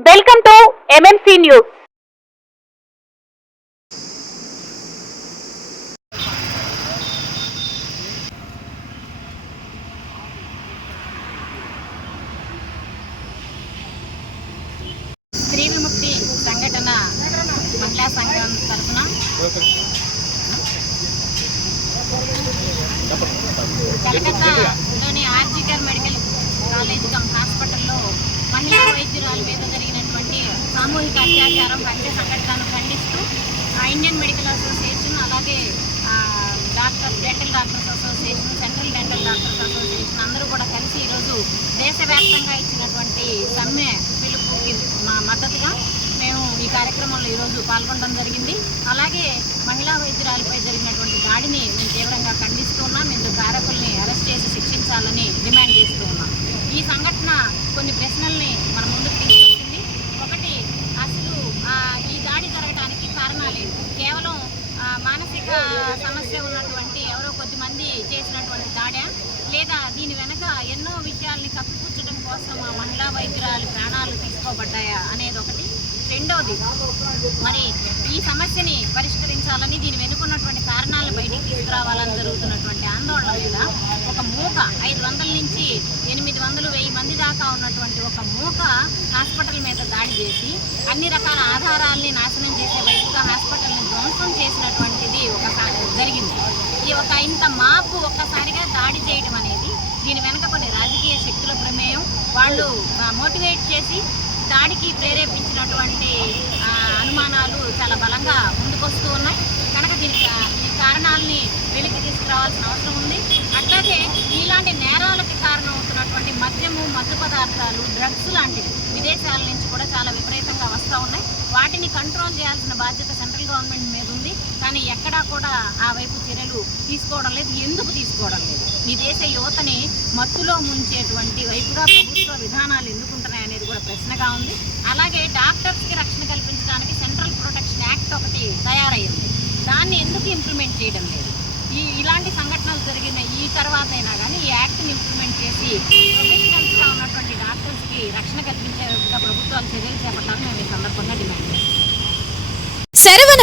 Welcome to MMC news స్త్రీ విముక్తి సంఘటన మహిళా సంఘం తరఫున. కలకత్తాలోని ఆర్జీకర్ మెడికల్ కాలేజ్ కమ్ హాస్పిటల్లో మహిళా వైద్యురాలు సామూహిక అత్యాచారం హత్య సంఘటనను ఖండిస్తూ ఇండియన్ మెడికల్ అసోసియేషన్ అలాగే doctor doctors dental doctors association central dental doctors association అందరూ కూడా కలిసి ఈరోజు దేశవ్యాప్తంగా ఇచ్చినటువంటి సమ్మె పిలుపుకి మా మద్దతుగా మేము ఈ కార్యక్రమంలో ఈరోజు పాల్గొనడం జరిగింది. అలాగే మహిళా వైద్యురాలపై జరిగినటువంటి దాడిని మేము తీవ్రంగా ఖండిస్తూ ఉన్నాం ఇందుకు కారకుల్ని అరెస్ట్ చేసి శిక్షించాలని డిమాండ్ చేస్తూ ఉన్నాం. ఈ సంఘటన కొన్ని ప్రశ్నల్ని మన ముందుకు తీసుకొచ్చింది ఒకటి అసలు ఆ, ఈ దాడి జరగడానికి కారణాలు ఏంటి కేవలం ఆ, మానసిక సమస్య ఉన్నటువంటి ఎవరో కొద్దిమంది చేసినటువంటి దాడా. లేదా దీని వెనక ఎన్నో విషయాల్ని కప్పిపుచ్చడం కోసం ఆ మహిళా వైద్యురాలు ప్రాణాలు తీసుకోబడ్డాయా అనేది ఒకటి. రెండవది మరి ఈ సమస్యని పరిష్కరించాలని దీని వెనుకున్నటువంటి కారణాలు బయటికి తీసుకురావాలని జరుగుతున్నటువంటి ఆందోళన మీద ఒక మూక ఐదు వందల నుంచి ఎనిమిది వందలు వెయ్యి మంది దాకా ఉన్నటువంటి ఒక మూక హాస్పిటల్ మీద దాడి చేసి అన్ని రకాల ఆధారాల్ని నాశనం చేసే వైపుగా హాస్పిటల్ని ధ్వంసం చేసినటువంటి ఇది ఒక ఇంత మాపు ఒక్కసారిగా దాడి చేయడం అనేది దీని వెనక కొన్ని రాజకీయ శక్తుల ప్రమేయం. వాళ్ళు మోటివేట్ చేసి దాడికి ప్రేరేపించినటువంటి అనుమానాలు చాలా బలంగా ముందుకొస్తూ ఉన్నాయి. కనుక దీనికి ఈ కారణాలని వెలికి తీసుకురావాల్సిన అవసరం ఉంది. అట్లాగే ఇలాంటి నేరాలకి కారణం అవుతున్నటువంటి మద్యము మత్తు పదార్థాలు డ్రగ్స్ లాంటివి విదేశాల నుంచి కూడా చాలా విపరీతంగా వస్తూ ఉన్నాయి. వాటిని కంట్రోల్ చేయాల్సిన బాధ్యత సెంట్రల్ గవర్నమెంట్ మీద ఉంది కానీ ఎక్కడా కూడా ఆ వైపు చర్యలు తీసుకోవడం లేదు ఎందుకు తీసుకోవడం లేదు? ఈ దేశ యువతని మత్తులో ముంచేటువంటి వైపుగా ప్రభుత్వ విధానాలు ఎందుకుంటున్నాయి అనేది కూడా ప్రశ్నగా ఉంది. అలాగే డాక్టర్స్కి రక్షణ కల్పించడానికి సెంట్రల్ ప్రొటెక్షన్ యాక్ట్ ఒకటి తయారయ్యింది దాన్ని ఎందుకు ఇంప్లిమెంట్ చేయడం లేదు? ఈ ఇలాంటి సంఘటనలు జరిగిన ఈ తర్వాత అయినా కానీ ఈ యాక్ట్ని ఇంప్లిమెంట్ చేసి ప్రొఫెషనల్స్గా ఉన్నటువంటి డాక్టర్స్కి రక్షణ కల్పించే విధంగా ప్రభుత్వాలు చర్యలు చేపట్టాలని మేము ఈ సందర్భంగా డిమాండ్ చేస్తాం శరవణ